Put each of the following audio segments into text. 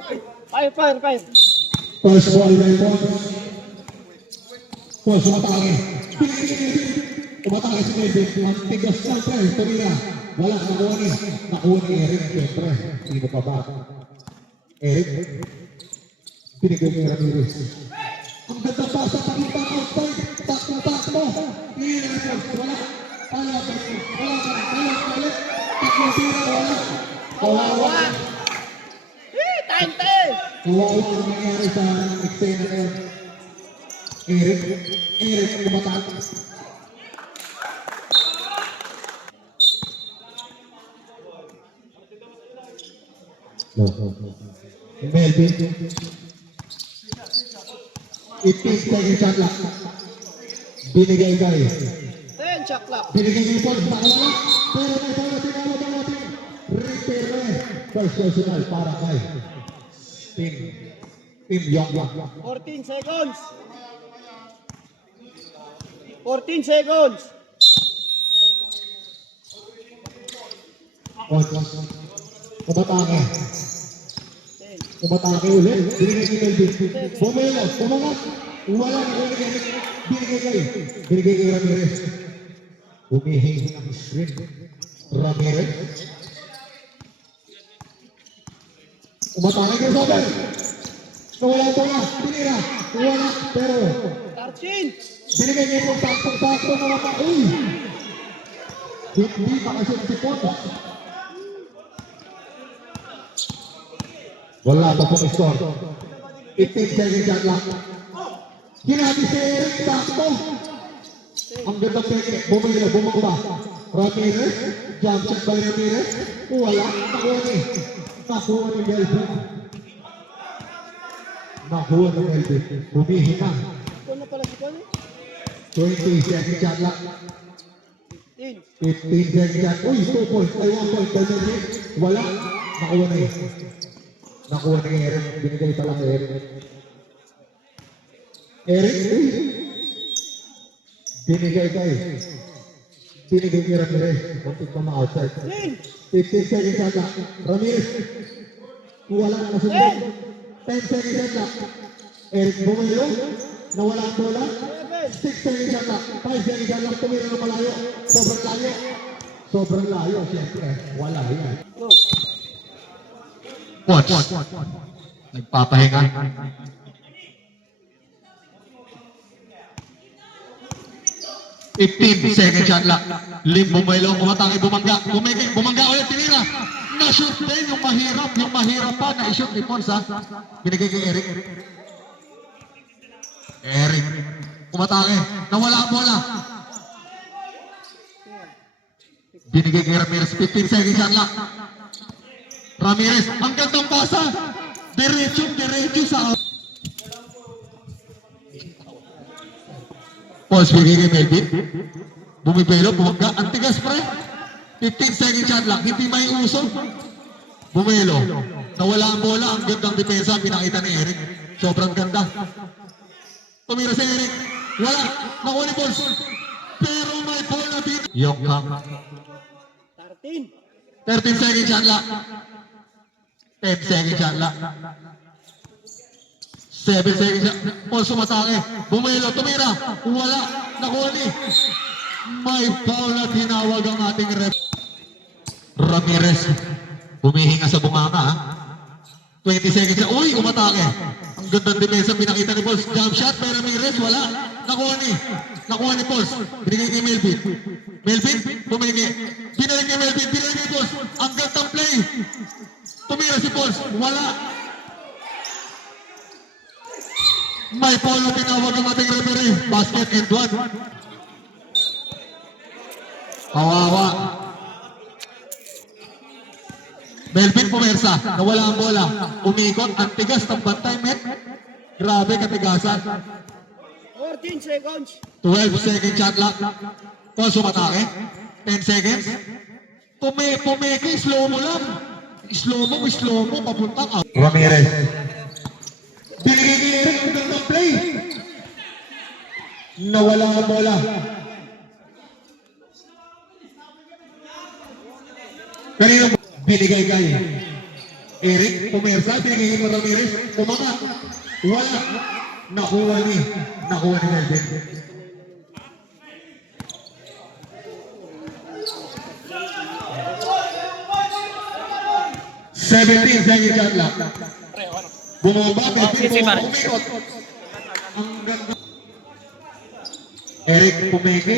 Fire. First ball by Pons. Pons umatake. Umatake si Melvin. Ang tigas ng pre. Tumira. Wala. Nakuha ni. Nakuha ni Eric. Siyempre. Sino pa ba? Eric. Pinigay ni Ramirez. Ang ganda pa sa pakita. Outside. Takbo. Wala. Palat. Takbo tira. Wala. Kawawa. Time. Kawawa ang nangyari sa eksena na yun. Eric kumatak. Melvin. Itis kay shot lock. Binigay kay. 10 shot clock. Binigay kay Paul. Nakawala. Pero may bola tinawatin. Repair. First personal para kay Team Young. 14 seconds. 14 seconds. Umatake ulit. Binigay kay Melvin. Bumelo. Umangat. Wala na. Binigay kay Ramirez. Humihingi ng screen. Ramirez. Umatake kay Robert. Wala. Binira. Wala. Pero. Tarchin. Binigay kay Pons. Sakto mga pa. Uy. Hindi pa kasi si Pons. Wala pa pong score. 18 seconds shot lang. Ginabi si Eric. Sakto. Ang gandang peke. Bumagba. Ramirez. Jump shot by Ramirez. Wala. Nakuha ni Melvin. Humihinga. Ito na pala si Paul. 20 seconds shot lang. 15. 15 seconds shot. Uy, 2 points. Ay, 1 point. Wala. Nakuha ni Eric. Binigay pala kay Eric. Binigay kay Ramirez. Kuntik pa ma-outside. 15 seconds shot lang. Ramirez. Wala na nasunod. 10 seconds shot lang. Eric bumilo. Nawala ang bola. 6 seconds shot lang. 5 seconds shot lang. Tumira na malayo. Sobrang layo. Siyempre. Wala yan. Watch. Nagpapahinga. 15 second shot lang. Bumelo, umatake, bumangga ulit, tinira. Na-shoot din yung mahirap pa, na-shoot ni Pons ha. Binigay kay Eric. Umatake, nawala ang bola. Binigay kay Ramirez, 15 second shot lang. Ramirez, ang gandang pasa. Diretso sa Pons, bigay kay Melvin. Bumibelo, bumangga. Ang tigas pre. 15 second shot lang. Hindi may usog. Bumelo. Nawala ang bola. Ang gandang depensa. Pinakita ni Eric. Sobrang ganda. Tumira si Eric. Wala. Nakuha ni Pons. Pero may bola dito. Yung Kang. 13 second shot lang. 10 second shot lang. 7 seconds. Pons umatake. Bumelo, tumira. Wala. Nakuha ni. May foul na tinawag ang ating ref. Ramirez. Humihinga sa bunganga. 20 seconds. Uy, umatake. Ang gandang depensa. Pinakita ni Pons. Jump shot by Ramirez. Wala. Nakuha ni Pons. Binigay kay Melvin. Binigay kay Melvin. Binigay kay Pons. Ang gandang play. Tumira si Pons. Wala. May foul na tinawag ang ating referee. Basket and one. Kawawa. Melvin pumersa. Nawala ang bola. Umikot. Ang tigas ng bantay, met. Grabe katigasan. 14 seconds. 12 second shot lang. Pons umatake. 10 seconds. Pumeke. Slow mo lang. Slow mo. Papuntang out. Ramirez. Binigay ang gandang play. Nawala ang bola. Kanina binigay kay Eric, pumirsa, binigay mo Ramirez, umangat. Wala. Nakuha ni Melvin. 17 seconds shot clock. Bumaba, Melvin, umikot. Ang ganda. Eric pumiki.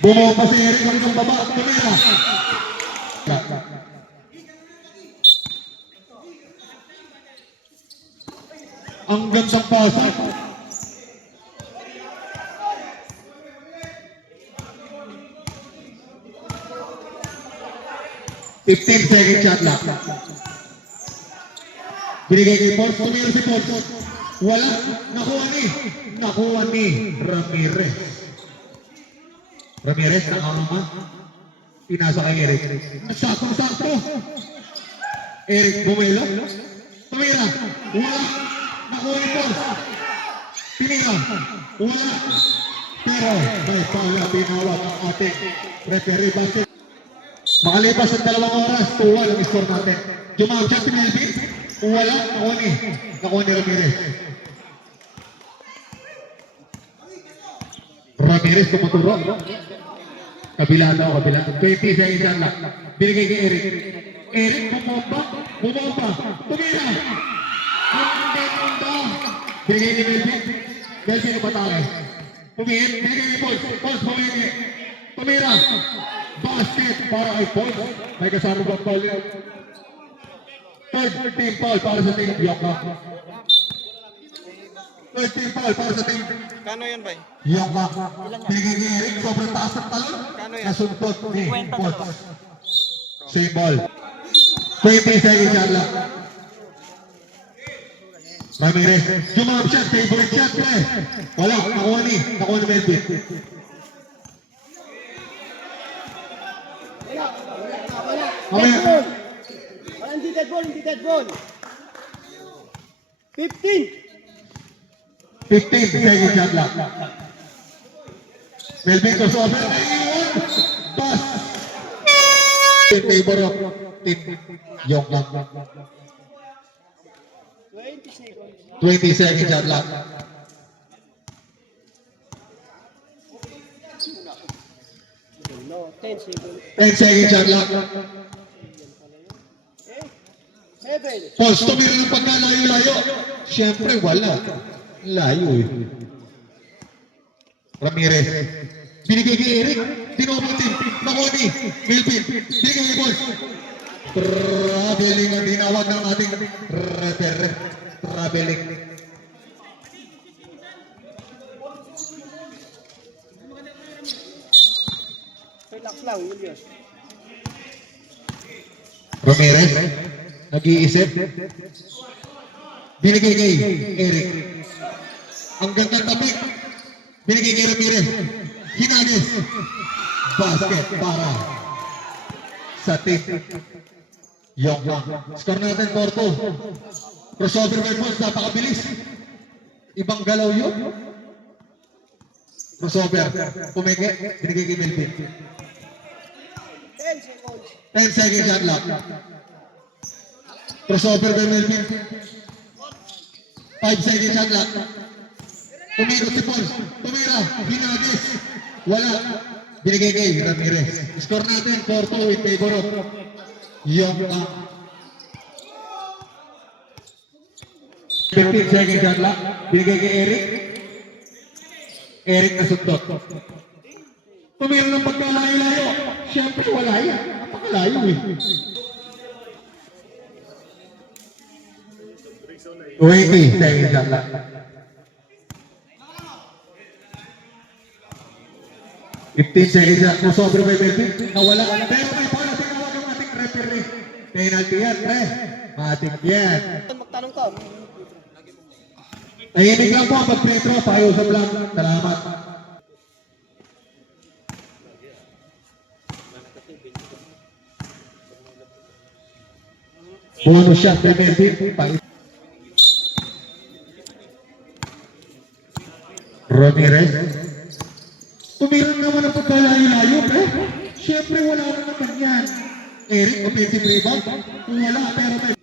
Bumaba si Eric hanggang baba. Tumira. Ang gandang pasa. Fifteen second shot clock. Binigay kay Paul. Tumira si Paul. Wala. Nakuha ni Ramirez. Ramirez nakakama. Pinasa kay Eric. Nagsakong-sakto. Eric bumelo. Tumira. Wala. Nakuha ni Paul. Tinira. Wala. Pero may pala tinawag ang ating referee basket. Makalipas ang 2 oras, 2-1 ang score natin. Jumab siya si Melvin. Wala. Nakuha ni Ramirez. Ramirez tumaturo. Kabila daw. 20 seconds yan lang. Binigay kay Eric. Eric bumomba. Tumira. Ang ganda. Binigay ni Melvin. Melvin umatake. Tumingin. Binigay ni Paul. Pumingin. Tumira. Basket para kay Paul. May kasama ba Paul yan? Third team foul para sa team Yoka. Third team foul para sa team Kano yan, bay? Yoka. Binigay ni Eric. Sobrang taas ng talon. Kano yan? Nasuntot ni Paul. Same ball. 20 seconds shot lang. Ramirez. Jumab shot. Favorite shot. Wala. Nakuha ni Melvin. Wala. Hindi dead ball. 15 seconds shot lang. Melvin crossover. Pass. In favor of team Yoka. 20 seconds. 20 seconds shot lang. No, 10 seconds. 10 seconds shot lang. 7. Pulse, tumira ng pagkalayo-layo. Siyempre, wala. Layo eh. Ramirez. Binigay kay Eric. Tinobutin. Nakuha ni Melvin. Binigay kay Paul. Traveling ang tinawag ng ating referee. Traveling. Relax lang, Julius. Ramirez. Nag-iisip. Binigay kay Eric. Ang gandang tapik. Binigay kay Ramirez. Hinagis. Basket para sa team Yoka. Score natin 4-2. Crossover weapons, napakabilis. Ibang galaw yun. Crossover. Pumike. Binigay kay Melvin. 10 seconds. 10 seconds shot lock. Crossover by Melvin. 5 seconds shot lock. Tumiro si Paul. Tumira. Hinagis. Wala. Binigay kay Ramirez. Score natin 4-2 in favor of Yoka. 15 seconds shot lock. Binigay kay Eric. Eric na suntot. Tumira ng pagkalayo-layo. Siyempre wala yan. Napakalayo eh. 20 seconds shot lock. 15 seconds shot. Crossover by Melvin. Nawala. Pero may bola. Tinawag ang ating referee. Penalty yan, pre. Matik yan. Magtanong ka. Tahimik lang po ang pag-petro. Payo sa vlog. Salamat. Bonus shot by Melvin. Ramirez. Tumira naman ang pagkalayo-layo, pre. Siyempre wala na naman yan. Eric, offensive rebound. Wala, pero may...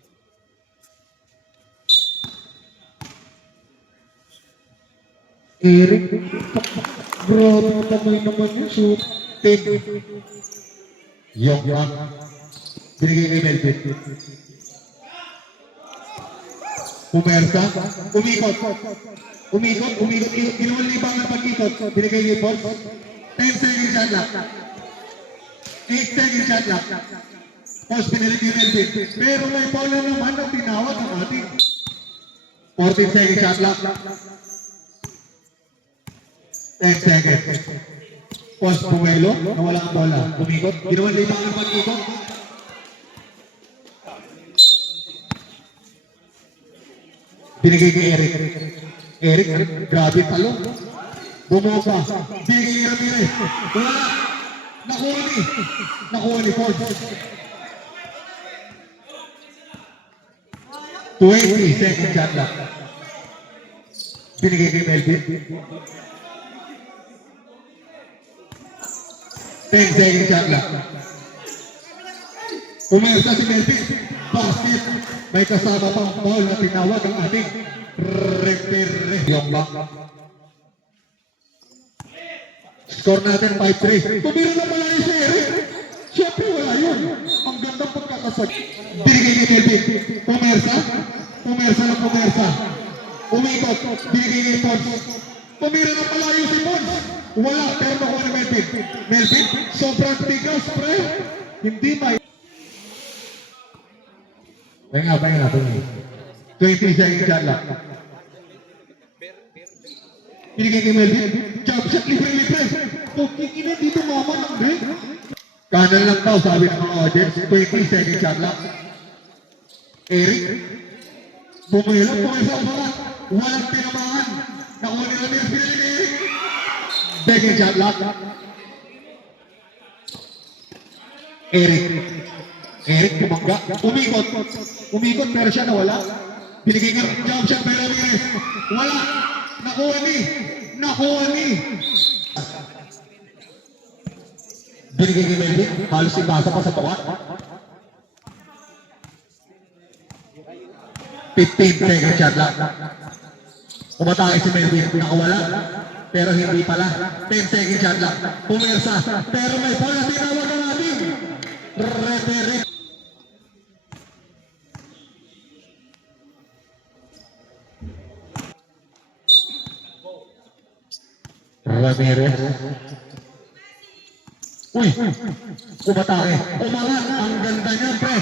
Eric, grabe kamay naman yung shoot. Tim. Yung. Binigay kay Melvin. Pumersa. Umikot. Ginawang libang na pag-ikot. Binigay kay Paul. 10 seconds shot lock. 8 seconds shot lock. Tapos binalik kay Melvin. Pero may Paul na naman ang tinawag ng ating 14 seconds shot lock. 10 seconds. Post Pumelo, nawala ang bola. Umikot. Ginawang libang na pag-ikot. Binigay kay Eric. Eric, grabe talo. Bumuka. Binigay kay Ramirez. Wala. Nakuha ni Ford. 20 seconds shot lock. Binigay kay Melvin. 10 seconds shot lock. Pumersa si Melvin. Basket. May kasama pang foul na tinawag ang ating referee. Yung back. Score natin 5-3. Tumira na pala yung si Eric. Siyempre wala yun. Ang gandang pagkakasag. Binigay ni Melvin. Pumersa. Umikot. Binigay ni Pons. Tumira na pala yung si Pons. Wala. Pero nakuha ni Melvin. Melvin, sobrang tigas, pre. Hindi may... Pahinga. 20 seconds shot lock. Binigay kay Melvin. Jump shot, libre. Pagkikina dito mama ng break. Kanan lang daw, sabi ng mga audience. 20 seconds shot lock. Eric. Bumilo sa usapan. Walang tinamaan. Nakuha ni Ramirez. Binigay kay Eric. Second shot lock. Eric kumangga. Umikot pero siya nawala. Binigay ka ng jump shot pero Ramirez. Wala. Nakuha ni. Binigay kay Melvin. Halos ibasa pa sa bawat. 15 seconds shot lock. Umatake si Melvin. Nakawala. Pero hindi pala. 10 seconds shot lock. Pumersa. Pero may foul na tinawag na natin. Referee. Ramirez. Uy! Umatake. Umangat. Ang ganda niya, pre.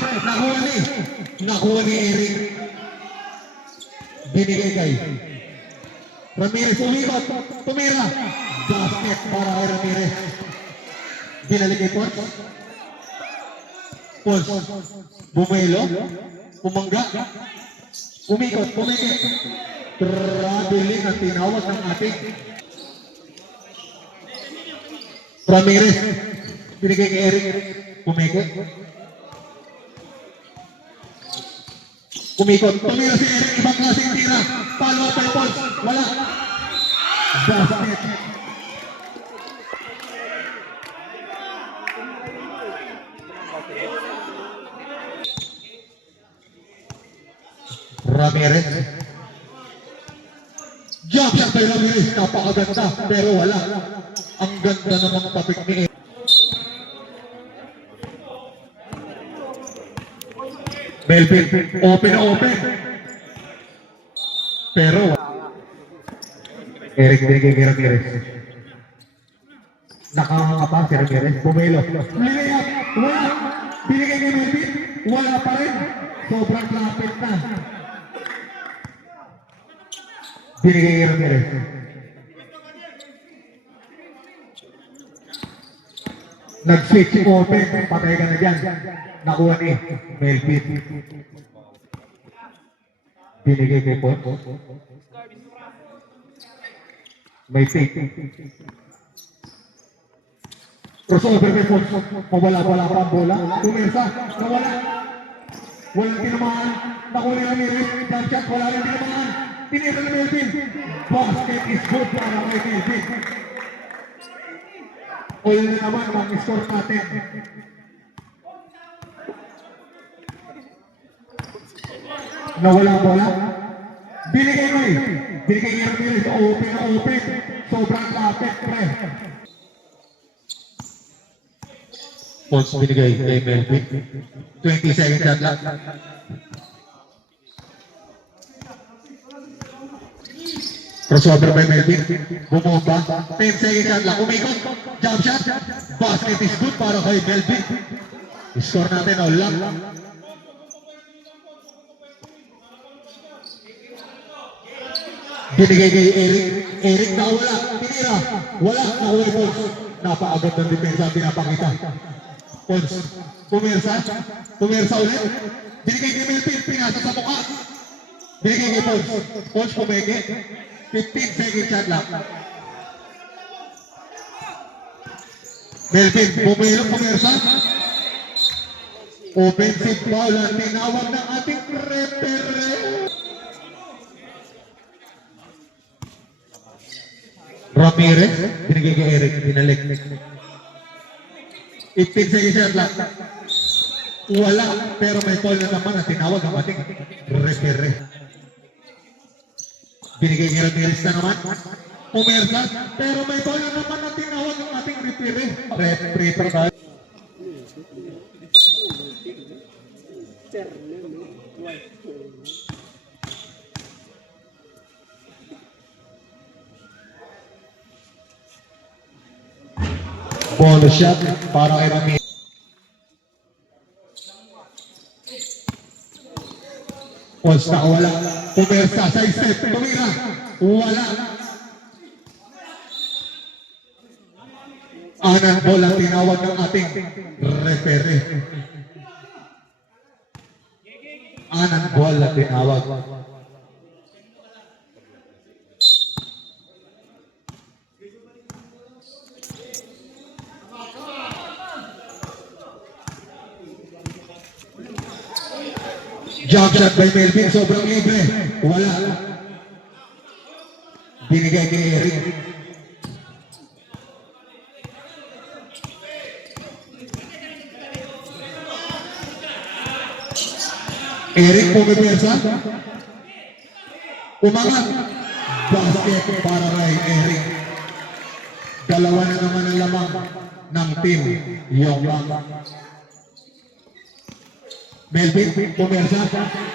Nakuha ni Eric. Binigay kay Ramirez. Umikot. Tumira. Basket para kay Ramirez. Binalik kay Pons. Bumelo. Umangga. Umikot. Traveling ang tinawag ng ating Ramirez. Binigay kay Eric. Umikot. Tumira si Eric. Ibang klaseng tira. Follow up by Pons. Wala. Basket. Ramirez. Jump shot by Ramirez. Napakaganda. Pero wala. Ang ganda namang tapik ni Eric. Melvin, open. Pero Eric binigay kay Ramirez. Nakahanga pa si Ramirez. Bumelo. Wala. Binigay kay Melvin. Wala pa rin. Sobrang lapit na. Binigay kay Ramirez. Nag-switch open. Patay ka na dyan. Nakuha ni Melvin. Binigay kay Pons. May take. Crossover kay Pons. Wala pa ang bola. Tumirsa. Nawala. Walang tinamaan. Nakuha ni Ramirez. Jump shot. Wala rin tinamaan. Tinira ni Melvin. Basket is good para kay Melvin. all na naman ang score natin. Nawala ang bola. Binigay mo eh. Binigay niya Ramirez. Open na open. Sobrang lapit, pre. Points binigay kay Melvin. 20 seconds shot lang. Crossover by Melvin. Bumomba. 10 seconds shot lang. Umikot. Jump shot. Basket is good para kay Melvin. Score natin all lang. Binigay kay Eric. Eric na wala. Tinira. Wala. Nakuha ni Pons. Napakagod ng depensa. Pinapakita. Pons. Pumersa. Pumersa ulit. Binigay kay Melvin. Pinasa sa mukha. Binigay kay Pons. Pons pumeke. 15 seconds shot lang. Melvin. Bumilong Pumersa. Offensive foul ang tinawag ng ating referee. Ramirez, binigay kay Eric, binalik. 15 seconds shot lang. Wala, pero may foul na naman na tinawag ang ating referee. Binigay kay Ramirez na naman. Pumersa, pero may foul na naman na tinawag ang ating referee. Referee pa ba? Bonus shot para kay Ramirez. Pons na wala. Pumersa sa step. Tumira. Wala. Anang bola tinawag ng ating referee. Anang bola tinawag. Jump shot by Melvin, sobrang libre. Wala. Binigay kay Eric. Eric pumipersa. Umangat. Basket para kay Eric. Dalawa na naman ang lamang ng team. Yongbang. Melvin, pumersa,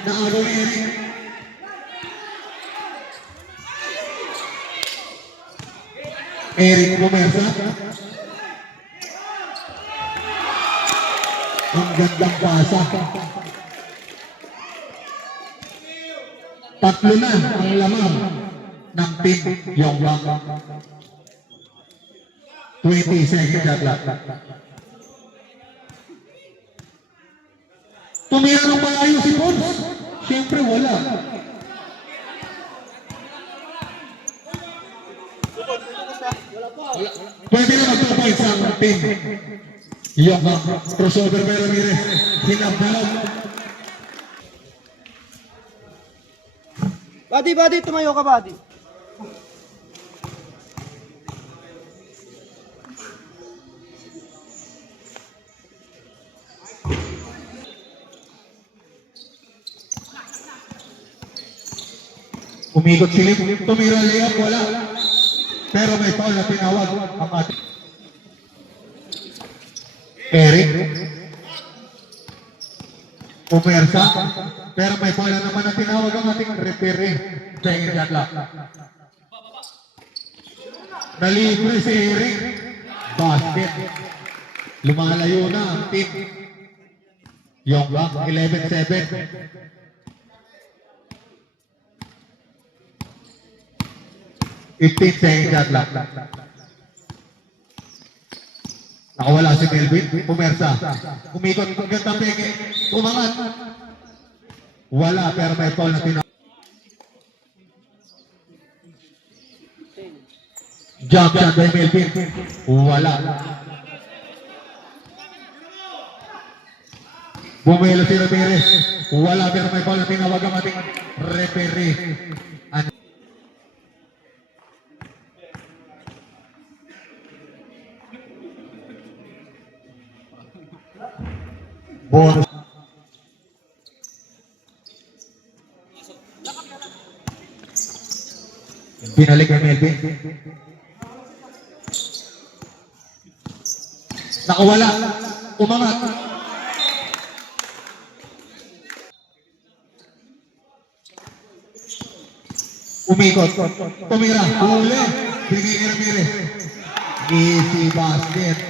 naagaw ni Eric. Eric pumersa. Ang gandang pasa. Tatlo na ang lamang ng team Yongbang. 20 seconds at lang. Tumira ng malayo si Pons. Siyempre wala. Pwede na mag-2 points ang team. Yung crossover by Ramirez. Hinabdaw. Buddy, tumayo ka, buddy. Umikot silip, tumira layup, wala. Pero may foul na tinawag ang ating Eric. Pumersa, pero may foul na naman na tinawag ang ating referee. Jay Gatla. Nalibre si Eric. Basket. Lumalayo na ang team. Yongbang, 11-7. 15 seconds shot lang. Nakawala si Melvin. Pumersa. Umikot. Ganda peke. Umangat. Wala pero may foul na tinawag. Jump shot by Melvin. Wala. Bumelo si Ramirez. Wala pero may foul na tinawag ang ating referee. Bonus. Binalik ni Melvin. Nakawala. Umangat. Umikot. Tumira. Huli. Bigay ni Ramirez. Easy basket.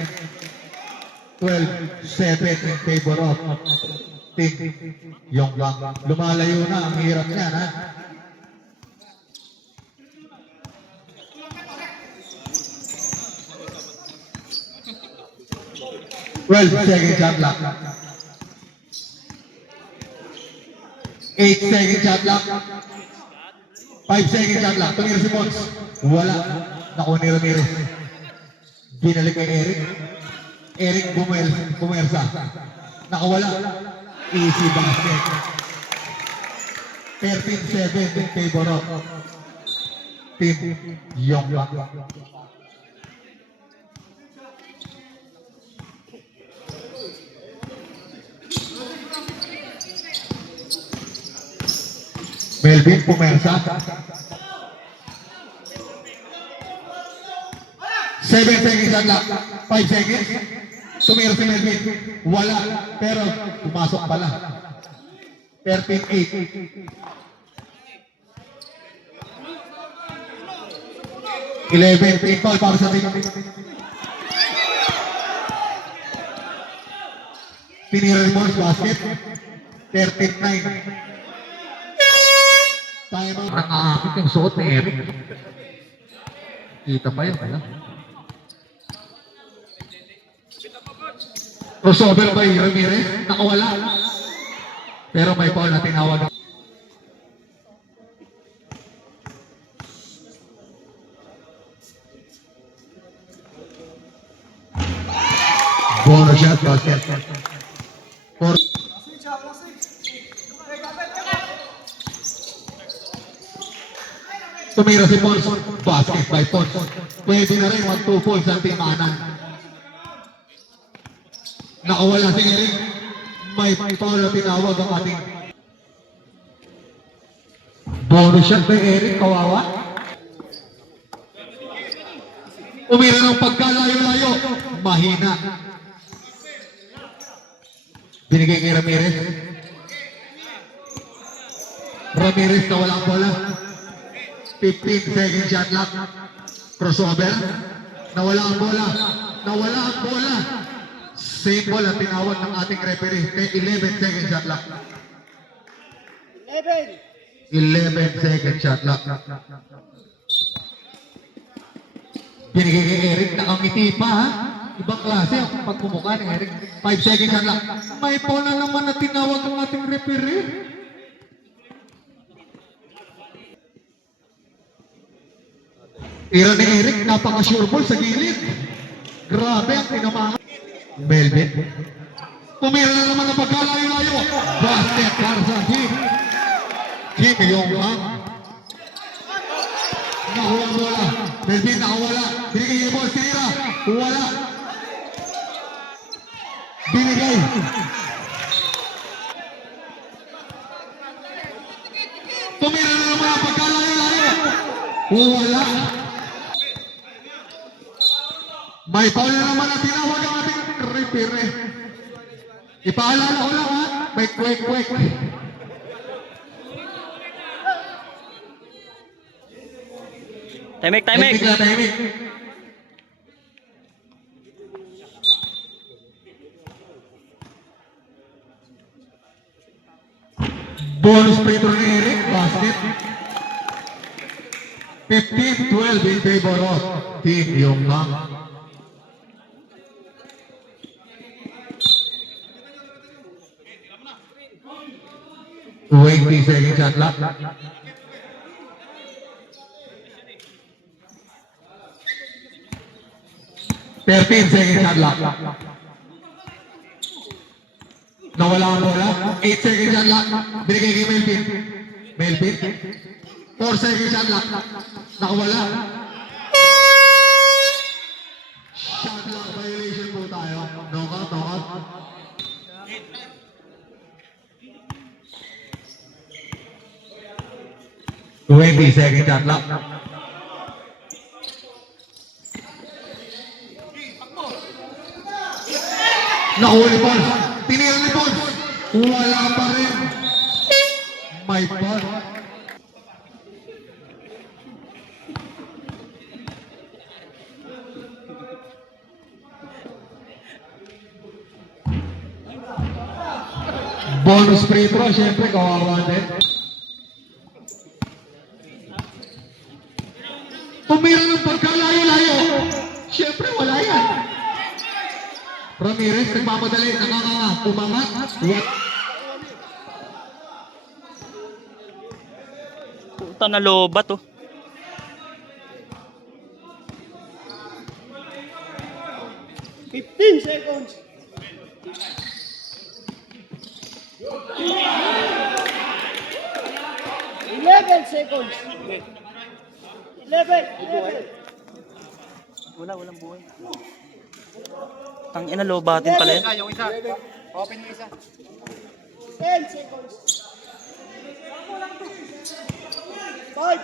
12-7 in favor of Team Yongbang. Lumalayo na. Ang hirap niyan, ha? Second shot clock. 8-second shot clock. 5-second shot clock. Tumira si Pons. Wala. Nakuha ni Ramirez. Binalik kay Eric. Eric bumersa. Nakawala. Easy basket. 13-7 in favor of Team Yongbang. Melvin pumersa. 7 seconds at lock. 5 seconds. Tumira si Melvin. Wala. Pero pumasok pala. 13-8. 11. Team foul para sa team. Tinira ni Morris basket. 13-9. Parang aakit yung suot ni Eric. Kita pa yun, wala. Crossover by Ramirez, nakawala. Pero may foul na tinawag. Bonus shot, basket. Tumira si Pons, basket by Pons. Pwede na rin 1-2 points ang timanan. Nakawala si Eric. May foul na tinawag ang ating bonus shot by Eric, kawawa. Tumira ng pagkalayo-layo, mahina. Binigay kay Ramirez. Ramirez na walang bola. 15-second shot clock. Crossover. Nawala ang bola. Nawala ang bola. Same ball ang tinawag ng ating referee. 11-second shot clock. 11-second shot clock. Binigay kay Eric. Nakangiti pa, ha? Ibang klase ang pagpumukha ni Eric. 5-second shot clock. May bola naman na tinawag ng ating referee. Tira ni Eric, napaka-sure ball sa gilid. Grabe ang tinamangan. Melvin. Tumira na naman ang pagkalayo-layo. Basket para sa team. Team Yongbang. Nakuha ang bola. Melvin nakawala. Binigay yung ball, tira. Wala. Binigay. Tumira na naman ang pagkalayo-layo. Wala. May foul na naman ang tinawag ang ating referee. Ipaalala ko lang, ha? May kwek-kwek. Timing. Timing. Bonus free throw ni Eric, basket. 15-12 in favor of Team Yongbang. Wait 3 seconds shot clock. Thirteen seconds shot clock. Nawala ang bola. 8 seconds shot clock. Binigay kay Melvin. 4 seconds shot clock. Nakawala. Shot clock violation po tayo. Knockout. 20 second shot clock. Nahuli Paul. Tinira ni Paul. Wala pa rin. May Paul. Bonus free throw, syempre kawawa din. Tumira ng pagkalayo-layo. Syempre wala yan. Ramirez nagmamadali, nakakanga, umangat. Puta na lobat oh. Fifteen seconds. 11 seconds. 11. Walang buhay. Tangina lobatin pala yan. Yung isa. Open yung isa. 10 seconds. 5.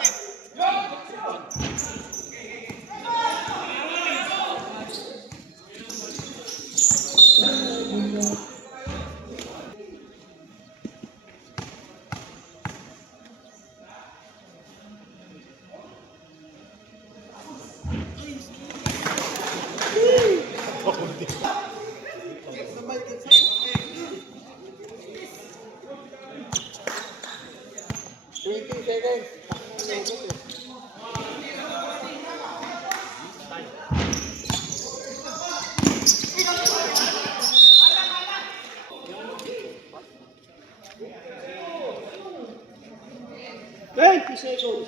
Seconds.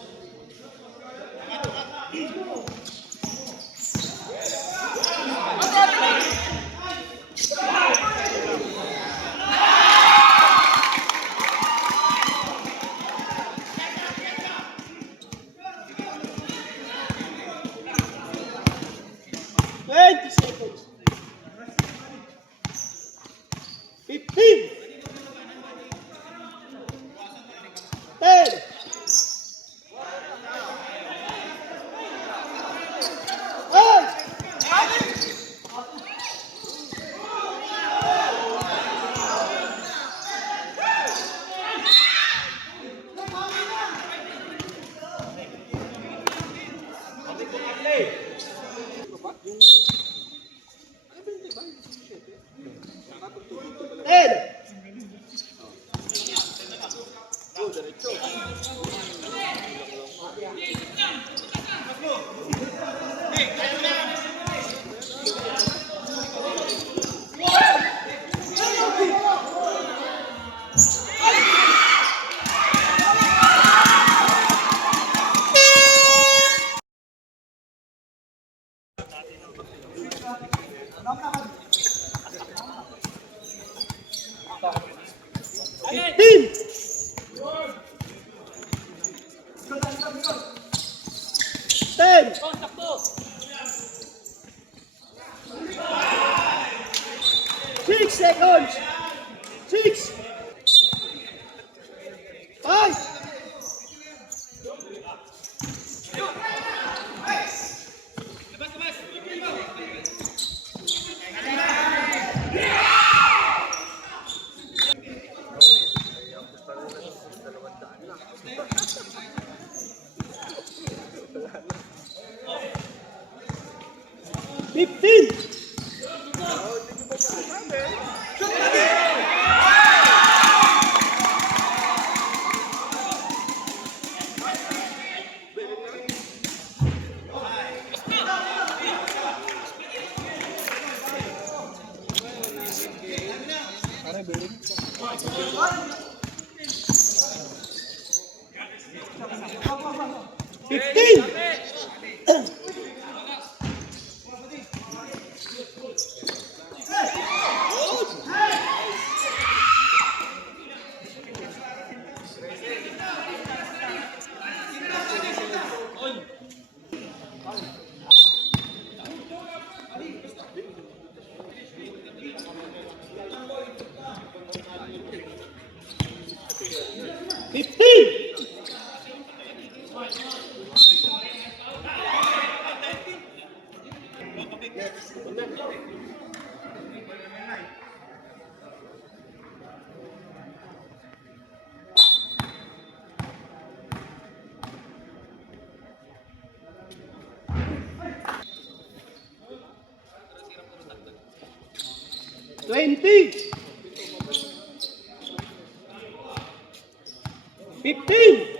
Seconds. 15. 10. 15. 10. 6 seconds. 6. 5. 20. 15.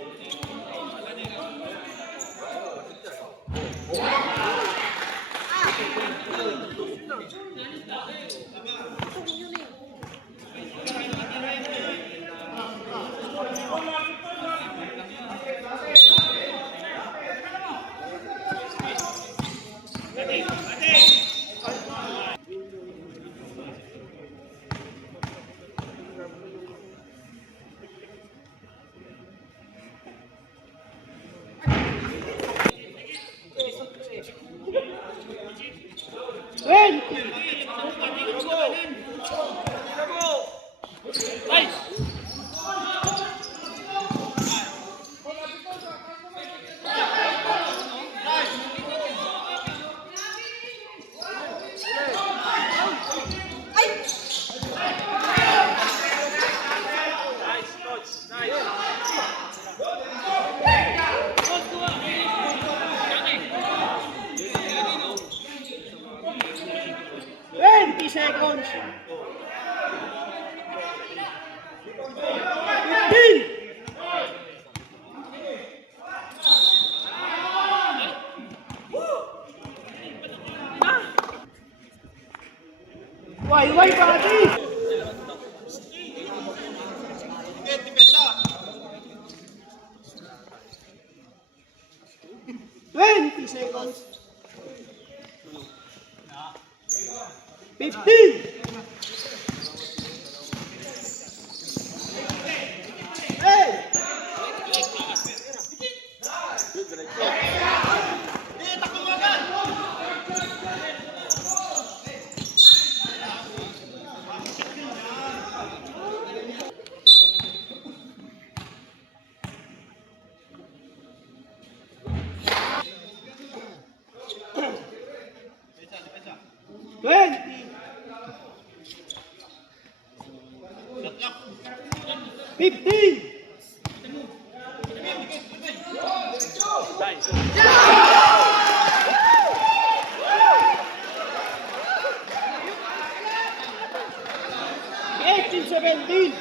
Seconds. 15. Why, buddy? 20 seconds. 15. Hey! Fifteen. Eighteen, 17.